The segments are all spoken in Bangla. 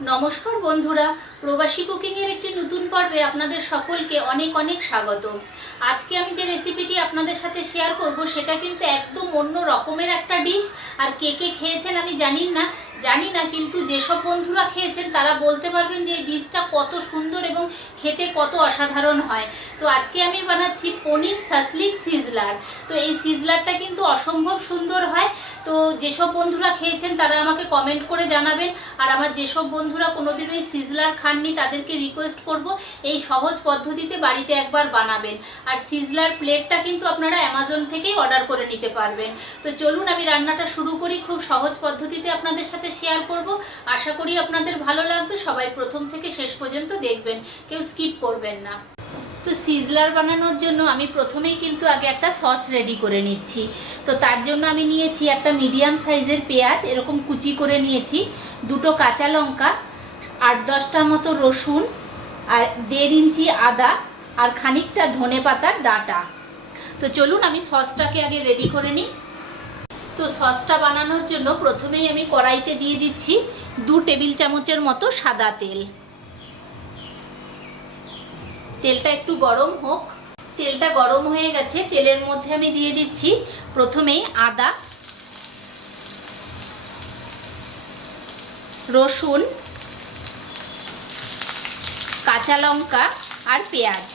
নমস্কার বন্ধুরা, প্রবাসী কুকিংয়ের একটি নতুন পর্বে আপনাদের সকলকে অনেক অনেক স্বাগত। আজকে আমি যে রেসিপিটি আপনাদের সাথে শেয়ার করব সেটা কিন্তু একদম অন্য রকমের একটা ডিশ। আর কে কে খেয়েছেন আমি জানি না, কিন্তু যেসব বন্ধুরা খেয়েছেন তারা বলতে পারবেন যে এই ডিশটা কত সুন্দর এবং খেতে কত অসাধারণ হয়। তো আজকে আমি বানাচ্ছি পনির শাসলিক সিজলার। তো এই সিজলারটা কিন্তু অসম্ভব সুন্দর হয়। তো যেসব বন্ধুরা খেয়েছেন তারা আমাকে কমেন্ট করে জানাবেন। আর আমার যেসব বন্ধুরা কোনোদিনও এই সিজলার খাননি তাদেরকে রিকোয়েস্ট করব এই সহজ পদ্ধতিতে বাড়িতে একবার বানাবেন। আর সিজলার প্লেটটা কিন্তু আপনারা অ্যামাজন থেকেই অর্ডার করে নিতে পারবেন। তো চলুন আমি রান্নাটা শুরু করি। খুব সহজ পদ্ধতিতে আপনাদের সাথে শেয়ার করব। আশা করি আপনাদের ভালো লাগবে। সবাই প্রথম থেকে শেষ পর্যন্ত দেখবেন, কেউ স্কিপ করবেন না। তো সিজলার বানানোর জন্য আমি প্রথমেই কিন্তু আগে একটা সস রেডি করে নিচ্ছি। তো তার জন্য আমি নিয়েছি একটা মিডিয়াম সাইজের পেঁয়াজ, এরকম কুচি করে নিয়েছি, দুটো কাঁচা লঙ্কা, 8-10টার মতো রসুন, আর 1.5 ইঞ্চি আদা, আর খানিকটা ধনেপাতার ডাঁটা। তো চলুন আমি সসটাকে আগে রেডি করে নিই। তো সসটা বানানোর জন্য প্রথমেই আমি কড়াইতে দিয়ে দিচ্ছি 2 টেবিল চামচের মতো সাদা তেল। তেলটা একটু গরম হোক। তেলটা গরম হয়ে গেছে। তেলের মধ্যে আমি দিয়ে দিচ্ছি প্রথমেই আদা, রসুন, কাঁচা লঙ্কা আর পেঁয়াজ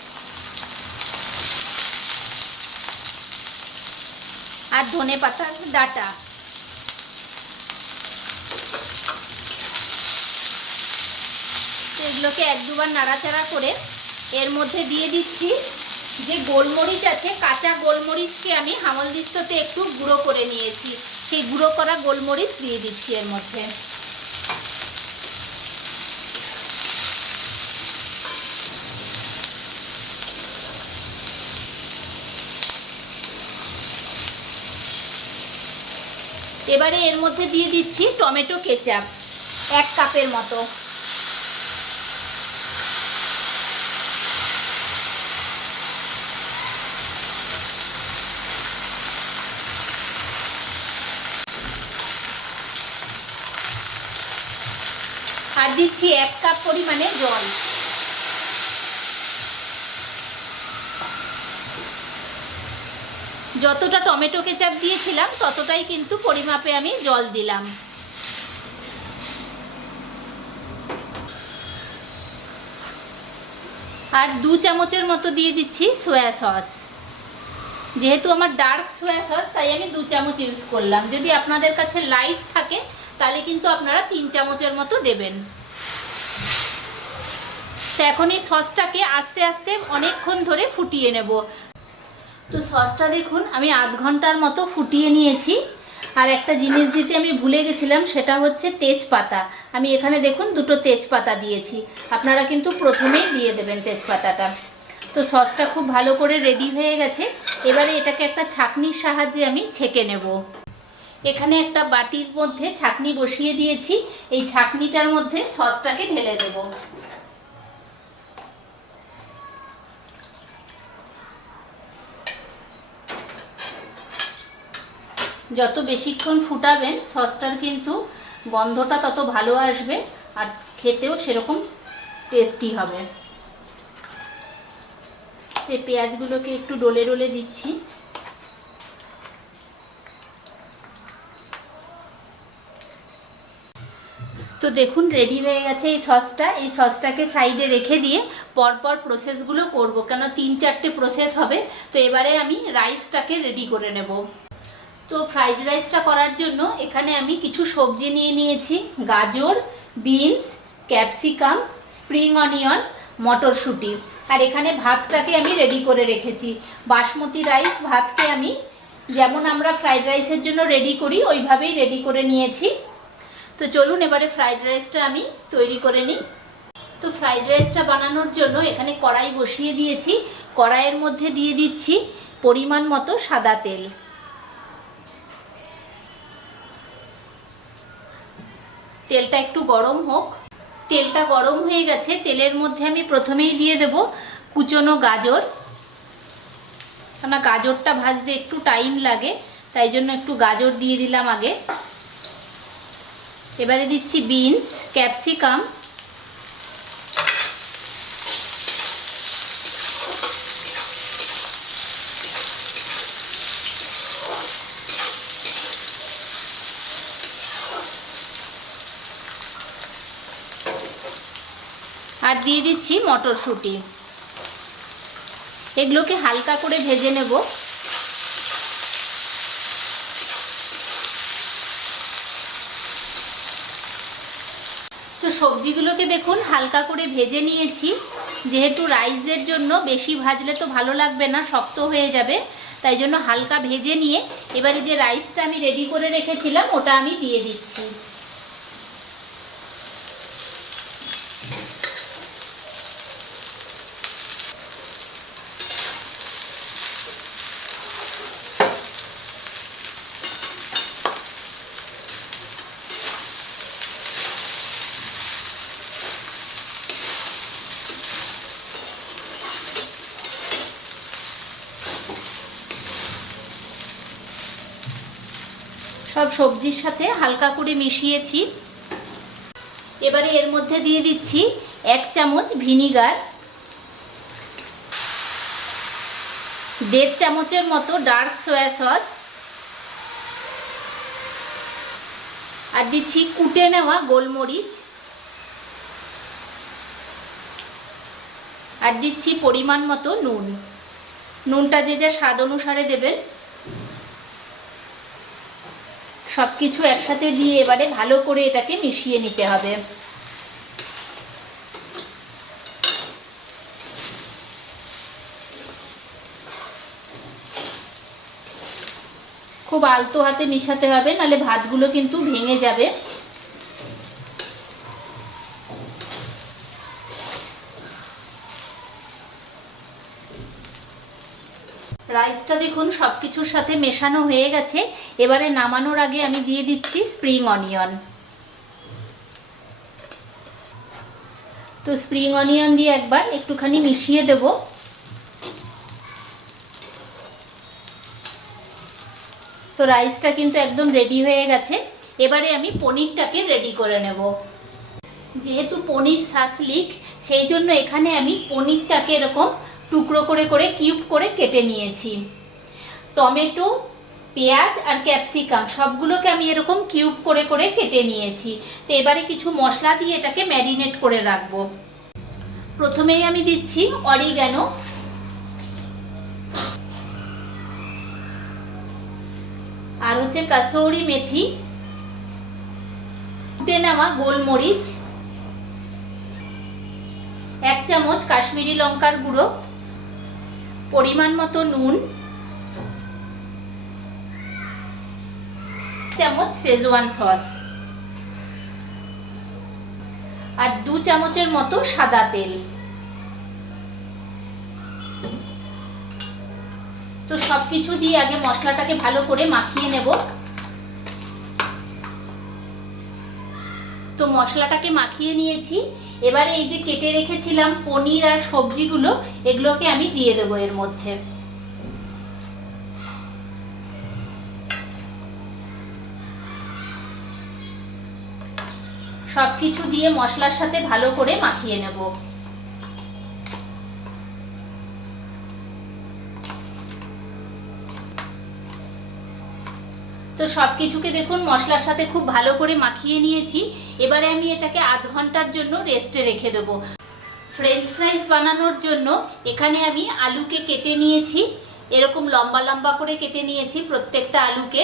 আর ধনেপাতার ডাঁটা। এগুলোকে 1-2 বার নাড়াচাড়া করে এর মধ্যে দিয়ে দিচ্ছি যে গোলমরিচ আছে, কাঁচা গোলমরিচকে আমি হামালদিস্তাতে একটু গুঁড়ো করে নিয়েছি, সেই গুঁড়ো করা গোলমরিচ দিয়ে দিচ্ছি এর মধ্যে। এবারে এর মধ্যে দিয়ে দিচ্ছি টমেটো কেচাপ 1 কাপের মতো। আর দিচ্ছি 1 কাপ পরিমাণে জল। যতটা টমেটো কেচাপ দিয়েছিলাম ততটাই কিন্তু পরিমাপে আমি জল দিলাম। আর 2 চামচের মতো দিয়ে দিচ্ছি সয়া সস। যেহেতু আমার ডার্ক সয়া সস তাই আমি 2 চামচ ইউজ করলাম। যদি আপনাদের কাছে লাইট থাকে তাহলে কিন্তু আপনারা 3 চামচের মতো দেবেন। তো এখন এই সসটাকে আস্তে আস্তে অনেকক্ষণ ধরে ফুটিয়ে নেব। তো সসটা দেখুন আমি 1/2 ঘন্টার মতো ফুটিয়ে নিয়েছি। আর একটা জিনিস দিতে আমি ভুলে গেছিলাম, সেটা হচ্ছে তেজপাতা। আমি এখানে দেখুন 2টো তেজপাতা দিয়েছি, আপনারা কিন্তু প্রথমেই দিয়ে দেবেন তেজপাতাটা। তো সসটা খুব ভালো করে রেডি হয়ে গেছে। এবারে এটাকে একটা ছাঁকনির সাহায্যে আমি ছেঁকে নেব। এখানে একটা বাটির মধ্যে ছাঁকনি বসিয়ে দিয়েছি। এই ছাঁকনিটার মধ্যে সসটাকে ঢেলে দেব। যত বেশিক্ষণ ফুটাবেন সসটার কিন্তু গন্ধটা তত ভালো আসবে আর খেতেও সেরকম টেস্টি হবে। এই পেঁয়াজগুলোকে একটু ডলে ডলে দিচ্ছি। তো দেখুন রেডি হয়ে গেছে এই সসটা। এই সসটাকে সাইডে রেখে দিয়ে পরপর প্রসেসগুলো করব, কেন 3-4টে প্রসেস হবে। তো এবারে আমি রাইসটাকে রেডি করে নেব। তো ফ্রাইড রাইসটা করার জন্য এখানে আমি কিছু সবজি নিয়ে নিয়েছি, গাজর, বিনস, ক্যাপসিকাম, স্প্রিং অনিয়ন, মটরশুঁটি। আর এখানে ভাতটাকে আমি রেডি করে রেখেছি। বাসমতি রাইস ভাতকে আমি যেমন আমরা ফ্রাইড রাইসের জন্য রেডি করি ওইভাবেই রেডি করে নিয়েছি। তো চলুন এবারে ফ্রাইড রাইসটা আমি তৈরি করে নিই। তো ফ্রাইড রাইসটা বানানোর জন্য এখানে কড়াই বসিয়ে দিয়েছি। কড়াইয়ের মধ্যে দিয়ে দিচ্ছি পরিমাণ মতো সাদা তেল। তেলটা একটু গরম হোক। তেলটা গরম হয়ে গেছে। তেলের মধ্যে আমি প্রথমেই দিয়ে দেব কুচনো গাজর। কেন গাজরটা ভাজতে একটু টাইম লাগে, তাই জন্য একটু গাজর দিয়ে দিলাম আগে। এবারে দিচ্ছি বিনস, ক্যাপসিকাম, আর দিয়ে দিচ্ছি মটরশুঁটি। এগুলোকে হালকা করে ভেজে নেব। তো সবজিগুলোকে দেখুন হালকা করে ভেজে নিয়েছি। যেহেতু রাইসের জন্য বেশি ভাজলে তো ভালো লাগবে না, শক্ত হয়ে যাবে, তাই জন্য হালকা ভেজে নিয়ে এবারে যে রাইসটা আমি রেডি করে রেখেছিলাম ওটা আমি দিয়ে দিচ্ছি। সব সবজির সাথে হালকা করে মিশিয়েছি। এবারে এর মধ্যে দিয়ে দিচ্ছি 1 চামচ ভিনিগার, 1.5 চামচের মতো ডার্ক সয়া সস, আর দিচ্ছি কুটে নেওয়া গোলমরিচ, আর দিচ্ছি পরিমাণ মতো নুন। নুনটা যে যা স্বাদ অনুসারে দেবেন। সব কিছু একসাথে দিয়ে এবারে ভালো করে এটাকে মিশিয়ে নিতে হবে। খুব আলতো হাতে মিশাতে হবে, নাহলে ভাতগুলো কিন্তু ভেঙে যাবে। রাইসটা দেখুন সব কিছুর সাথে মেশানো হয়ে গেছে। এবারে নামানোর আগে আমি দিয়ে দিচ্ছি স্প্রিং অনিয়ন। তো স্প্রিং অনিয়ন দিয়ে একবার একটুখানি মিশিয়ে দেব। তো রাইসটা কিন্তু একদম রেডি হয়ে গেছে। এবারে আমি পনিরটাকে রেডি করে নেব। যেহেতু পনির শাসলিক, সেই জন্য এখানে আমি পনিরটাকে এরকম টুকরো করে করে কিউব করে কেটে নিয়েছি। টমেটো, পেঁয়াজ আর ক্যাপসিকাম সবগুলোকে আমি এরকম কিউব করে করে কেটে নিয়েছি। তো এবারে কিছু মশলা দিয়ে এটাকে ম্যারিনেট করে রাখবো। প্রথমেই আমি দিচ্ছি অরিগ্যানো, আর হচ্ছে কাসৌরি মেথি, কুটে নেওয়া গোলমরিচ, 1 চামচ কাশ্মীরি লঙ্কার গুঁড়ো, পরিমাণ মতো নুন, 1 চামচ শেজওয়ান সস, আর 2 চামচের মতো সাদা তেল। তো সবকিছু দিয়ে আগে মশলাটাকে ভালো করে মাখিয়ে নেব। তো মশলাটাকে মাখিয়ে নিয়েছি। এবারে এই যে কেটে রেখেছিলাম পনির আর সবজিগুলো, এগুলোকে আমি দিয়ে দেবো এর মধ্যে। সবকিছু দিয়ে মশলার সাথে ভালো করে মাখিয়ে নেব। তো সবকিছুকে দেখুন মশলার সাথে খুব ভালো করে মাখিয়ে নিয়েছি। এবারে আমি এটাকে আধ ঘন্টার জন্য রেস্টে রেখে দেবো। ফ্রেঞ্চ ফ্রাইস বানানোর জন্য এখানে আমি আলুকে কেটে নিয়েছি, এরকম লম্বা লম্বা করে কেটে নিয়েছি প্রত্যেকটা আলুকে।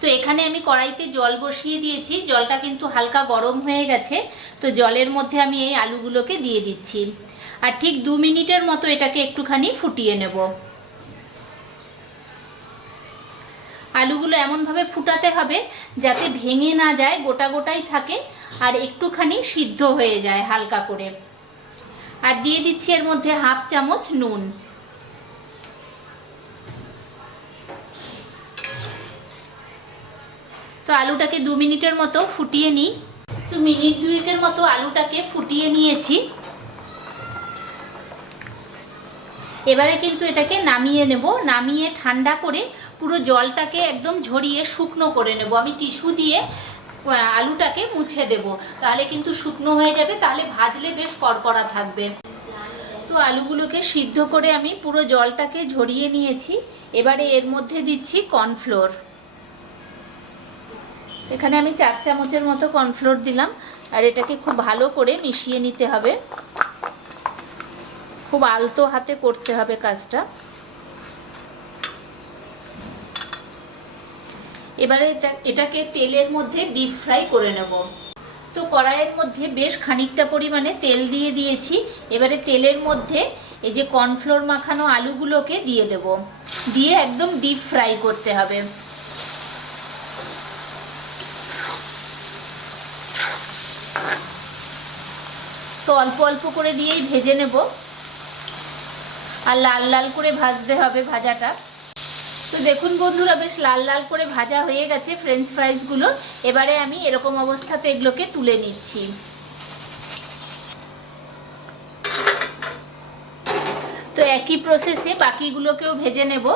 তো এখানে আমি কড়াইতে জল বসিয়ে দিয়েছি, জলটা কিন্তু হালকা গরম হয়ে গেছে। তো জলের মধ্যে আমি এই আলুগুলোকে দিয়ে দিচ্ছি, আর ঠিক 2 মিনিটের মতো এটাকে একটুখানি ফুটিয়ে নেব। আলুগুলো এমনভাবে ফুটাতে হবে যাতে ভেঙে না যায়, গোটা গোটাই থাকে আর একটুখানি সিদ্ধ হয়ে যায় হালকা করে। আর দিয়ে দিচ্ছি এর মধ্যে 1/2 চামচ নুন। তো আলুটাকে 2 মিনিটের মতো ফুটিয়ে নিই। তো মিনিট 2-এর মতো আলুটাকে ফুটিয়ে নিয়েছি। এবারে কিন্তু এটাকে নামিয়ে নেব। নামিয়ে ঠান্ডা করে পুরো জলটাকে একদম ঝরিয়ে শুকনো করে নেব। আমি টিস্যু দিয়ে আলুটাকে মুছে দেব, তাহলে কিন্তু শুকনো হয়ে যাবে, তাহলে ভাজলে বেশ কড়কড়া থাকবে। তো আলুগুলোকে সিদ্ধ করে আমি পুরো জলটাকে ঝরিয়ে নিয়েছি। এবারে এর মধ্যে দিচ্ছি কর্নফ্লোর। এখানে আমি 4 চামচের মতো কর্নফ্লোর দিলাম, আর এটাকে খুব ভালো করে মিশিয়ে নিতে হবে। খুব আলতো হাতে করতে হবে কাজটা। এবারে এটাকে তেলের মধ্যে ডিপ ফ্রাই করে নেব। তো কড়াইয়ের মধ্যে বেশ খানিকটা পরিমাণে তেল দিয়ে দিয়েছি। এবারে তেলের মধ্যে এই যে কর্নফ্লোর মাখানো আলুগুলোকে দিয়ে দেব, দিয়ে একদম ডিপ ফ্রাই করতে হবে। তো অল্প অল্প করে দিয়েই ভেজে নেব, আর লাল লাল করে ভাজতে হবে ভাজাটা। তো দেখুন বন্ধুরা, বেশ লাল লাল করে ভাজা হয়ে গেছে ফ্রেঞ্চ ফ্রাইজগুলো। এবারে আমি এরকম অবস্থাতে এগুলোকে তুলে নিচ্ছি। তো একই প্রসেসে বাকিগুলোকেও ভেজে নেব।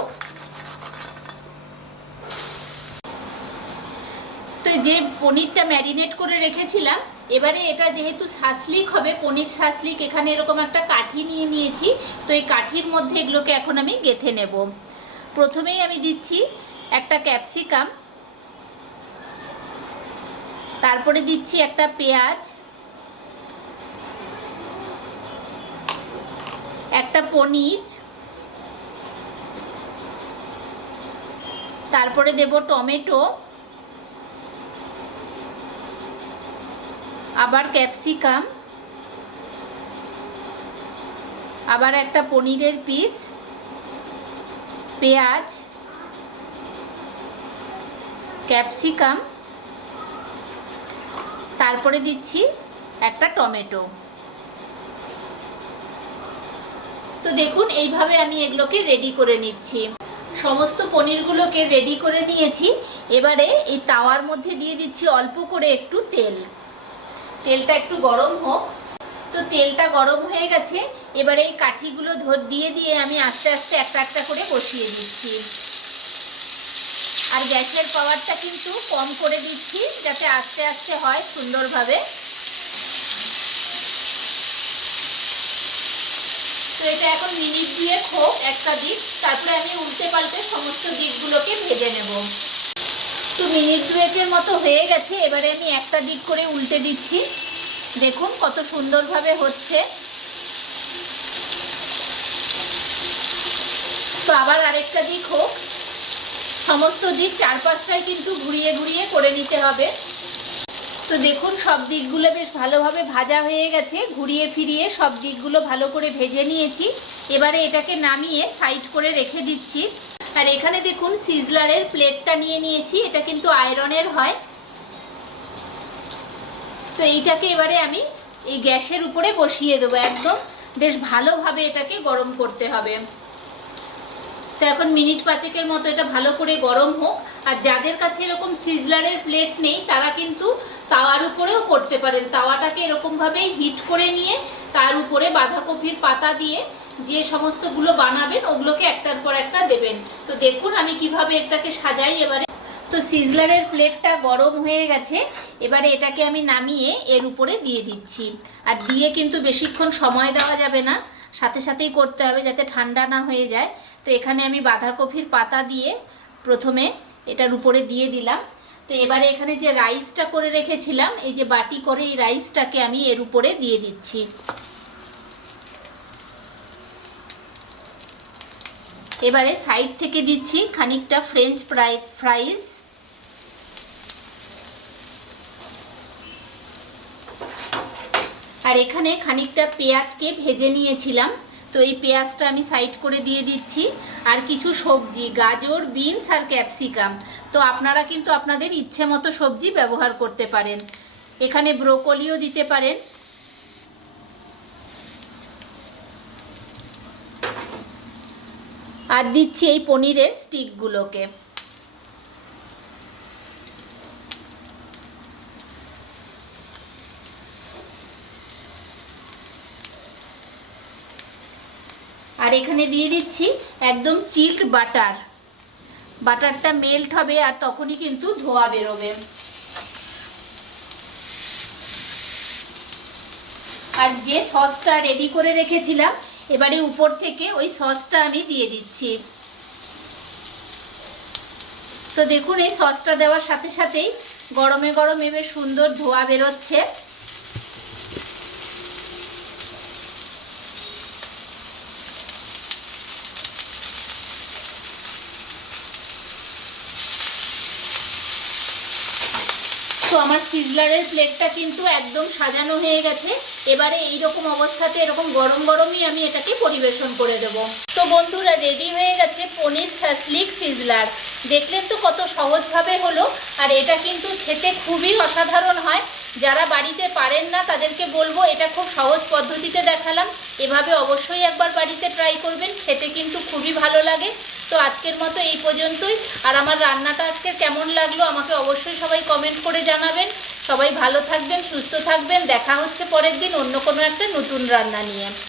তো যে পনিরটা ম্যারিনেট করে রেখেছিলাম, এবারে এটা যেহেতু শাসলিক হবে, পনির শাসলিক, এখানে এরকম একটা কাঠি নিয়ে নিয়েছি। তো এই কাঠির মধ্যে এগুলোকে এখন আমি গেঁথে নেব। প্রথমেই আমি দিচ্ছি একটা ক্যাপসিকাম, তারপরে দিচ্ছি একটা পেঁয়াজ, একটা পনির, তারপরে দেব টমেটো, আবার ক্যাপসিকাম, আবার একটা পনিরের পিস, পেঁয়াজ, ক্যাপসিকাম, তারপরে দিচ্ছি একটা টমেটো। তো দেখুন এইভাবে আমি এগুলোকে রেডি করে নিচ্ছি। সমস্ত পনিরগুলোকে রেডি করে নিয়েছি। এবারে এই তাওয়ার মধ্যে দিয়ে দিচ্ছি অল্প করে একটু তেল। তেলটা একটু গরম হোক। তো তেলটা গরম হয়ে গেছে। এবারে এই কাঠিগুলো দিয়ে দিয়ে আমি আস্তে আস্তে একটা একটা করে বসিয়ে দিচ্ছি। আর গ্যাসের পাওয়ারটা কিন্তু কম করে দিচ্ছি, যাতে আস্তে আস্তে হয় সুন্দরভাবে। তো এটা এখন মিনিট 2 হোক একটা দিক, তারপরে আমি উল্টে পাল্টে সমস্ত দিকগুলোকে ভেজে নেব। তো মিনিট 2 মতো হয়ে গেছে। এবারে আমি একটা দিক করে উল্টে দিচ্ছি। দেখুন কত সুন্দরভাবে হচ্ছে। তো আবার আরেকটা দিক হোক। সমস্ত দিক 4-5টায় কিন্তু ঘুরিয়ে ঘুরিয়ে করে নিতে হবে। তো দেখুন সব দিকগুলো বেশ ভালোভাবে ভাজা হয়ে গেছে। ঘুরিয়ে ফিরিয়ে সব দিকগুলো ভালো করে ভেজে নিয়েছি। এবারে এটাকে নামিয়ে সাইড করে রেখে দিচ্ছি। আর এখানে দেখুন সিজলারের প্লেটটা নিয়ে নিয়েছি। এটা কিন্তু আয়রনের হয়। তো এইটাকে এবারে আমি এই গ্যাসের উপরে বসিয়ে দেবো। একদম বেশ ভালোভাবে এটাকে গরম করতে হবে। তো এখন মিনিট 5 মতো এটা ভালো করে গরম হোক। আর যাদের কাছে এরকম সিজলারের প্লেট নেই, তারা কিন্তু তাওয়ার উপরেও করতে পারেন। তাওয়াটাকে এরকমভাবেই হিট করে নিয়ে তার উপরে বাঁধাকপির পাতা দিয়ে যে সমস্তগুলো বানাবেন ওগুলোকে একটার পর একটা দেবেন। তো দেখুন আমি কিভাবে এটাকে সাজাই এবারে। তো সিজলারের প্লেটটা গরম হয়ে গেছে। এবারে এটাকে আমি নামিয়ে এর উপরে দিয়ে দিচ্ছি। আর দিয়ে কিন্তু বেশিক্ষণ সময় দেওয়া যাবে না, সাথে সাথেই করতে হবে যাতে ঠান্ডা না হয়ে যায়। তো এখানে আমি বাঁধাকপির পাতা দিয়ে প্রথমে এটার উপরে দিয়ে দিলাম। তো এবারে এখানে যে রাইসটা করে রেখেছিলাম, এই যে বাটি করে এই রাইসটাকে আমি এর উপরে দিয়ে দিচ্ছি। এবারে সাইড থেকে দিচ্ছি খানিকটা ফ্রেঞ্চ ফ্রাইজ। আর এখানে খানিকটা পেঁয়াজকে ভেজে নিয়েছিলাম। তো এই পেঁয়াজটা আমি সাইড করে দিয়ে দিচ্ছি। আর কিছু সবজি, গাজর, বিনস আর ক্যাপসিকাম। তো আপনারা কিন্তু আপনাদের ইচ্ছে মতো সবজি ব্যবহার করতে পারেন। এখানে ব্রোকলিও দিতে পারেন। আর দিচ্ছি এই পনিরের স্টিকগুলোকে। আর এখানে দিয়ে দিচ্ছি একদম চিল্ড বাটার। বাটারটা মেল্ট হবে আর তখনই কিন্তু ধোয়া বেরোবে। আর যে সসটা রেডি করে রেখেছিলাম এবারে উপর থেকে ওই সসটা আমি দিয়ে দিচ্ছি। তো দেখুন এই সসটা দেওয়ার সাথে সাথেই গরমে গরমে বেশ সুন্দর ধোয়া বেরোচ্ছে। তো আমার সিজলারের প্লেটটা কিন্তু একদম সাজানো হয়ে গেছে। এবারে এইরকম অবস্থাতে এরকম গরম গরমই আমি এটাকে পরিবেশন করে দেব। তো বন্ধুরা রেডি হয়ে গেছে পনির শাসলিক সিজলার। দেখলেন তো কত সহজভাবে হলো। আর এটা কিন্তু খেতে খুবই অসাধারণ হয়। যারা বাড়িতে পারেন না তাদেরকে বলবো এটা খুব সহজ পদ্ধতিতে দেখালাম, এভাবে অবশ্যই একবার বাড়িতে ট্রাই করবেন, খেতে কিন্তু খুবই ভালো লাগে। তো আজকের মতো এই পর্যন্তই। আর আমার রান্নাটা আজকের কেমন লাগলো আমাকে অবশ্যই সবাই কমেন্ট করে জানাবেন। সবাই ভালো থাকবেন, সুস্থ থাকবেন। দেখা হচ্ছে পরের দিন অন্য কোনো একটা নতুন রান্না নিয়ে।